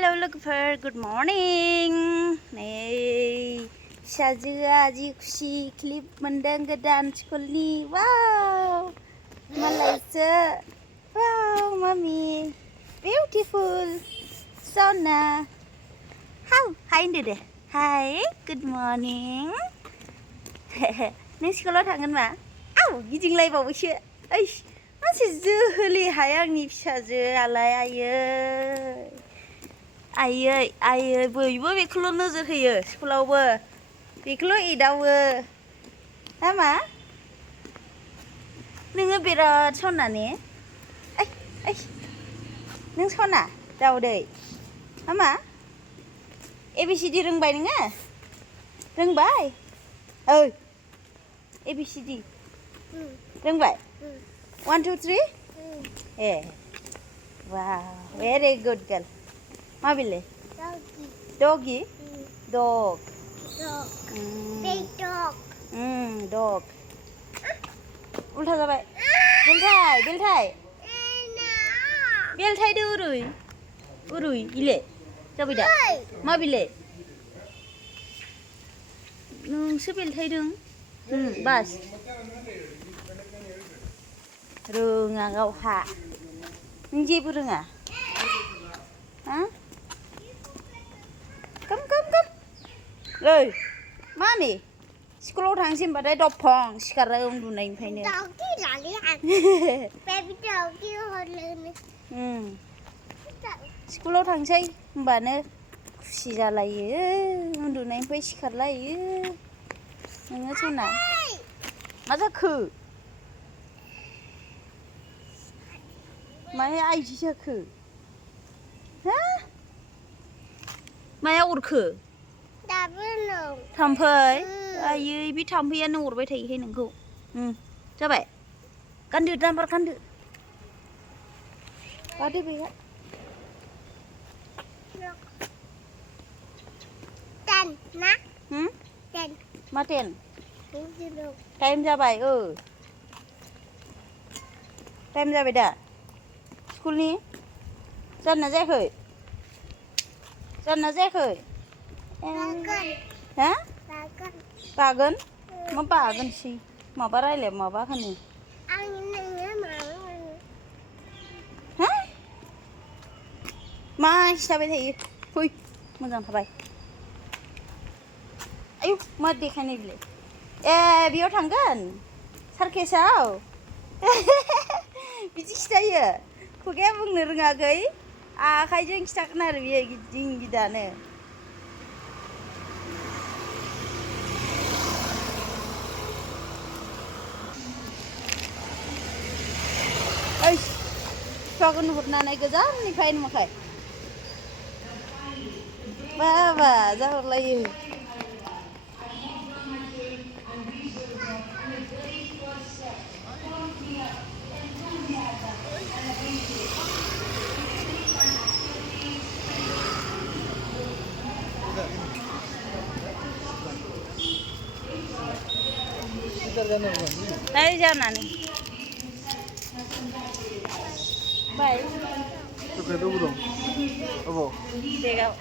Hello lookper, good morning. Nih, Shazua aji kusi klip mendeng gedan sekolni. Wow, Malaysia. Wow, mommy, beautiful. Sona. How? Hi deh. Hi, good morning. Neng sekolah थांगोन मा? Aw, गिदिंलायबावबायसो. ओइस, मानसि जोहोलिहाय आंनि फिसाजोआलाय आयै बयबो बेखौल' नोजोर होयो स्कुलावबो बेखौल' एदावो हा मा नोङो बिराद सना ने ओइ नों सना दाउदै हा मा एबिसिडि रोंबाय नोङो रोंबाय ओइ एबिसिडि रोंबाय 1 2 3 ए wow very good girl मा बिलाय doggy dog big dog dog उल्था जाबाय बेलथाय दो उरुय इले जाबाय दा मा बिलाय नोंसो बेलथायदों बास रोङा गावहा नों जेबो रोङा हा come ओइ मामि स्कुलाव थांसै होनबाथाय दफं सिखारो उन्दुनायनिफ्रायनो स्कुलाव थांसै होनबानो खुसि जालायो उन्दुनायनिफ्राय सिखारलायो नोङो सना मा जाखो माया आइदि जाखो हा माया अरखो थाम्फै आयै बे थाम्फैयानो अरबाय थायोहाय नोंखौ जाबाय गानदो नाम्बार गानदो गादो बेहा मा 10 टाइम जाबाय टाइम जाबाय दा स्कुलनि जानना जायाखै हा बागोन मा बागोनसै माबा रायलाय माबा होनो हा मा खिथाबाय थायो फै मोजां थाबाय आयु मा देखायनाय बिलाय ए बेयाव थांगोन सार्केसाव बिदि खिथायो खुगाया बुंनो रोङाखै आखाइजों खिथागोन आरो बियो गिदिं गिदानो ओइस फिफाखौ नुहुरनानै गोजाननिफ्राय नुवाखै बाबा जाहरलायो Đây ra nè Vậy Oke, tunggu dong. Apa? Dekau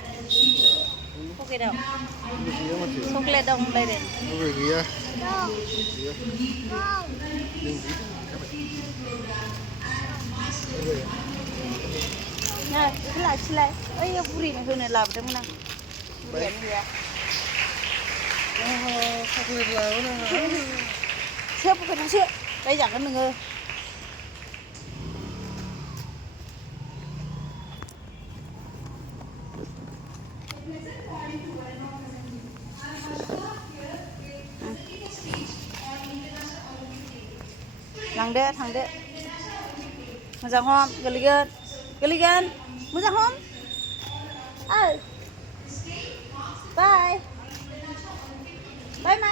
Oke đâu Iya masih. Soklet dong đây đây Oke, iya. Iya. Nè, cứ lại ơi, buri này hơn này làm cho nó Vậy nè Soklet lah, mana? Siap bukan siap đây chẳng có nương थांदो मोजां हम गोलैगोन मोजां हम बाय मा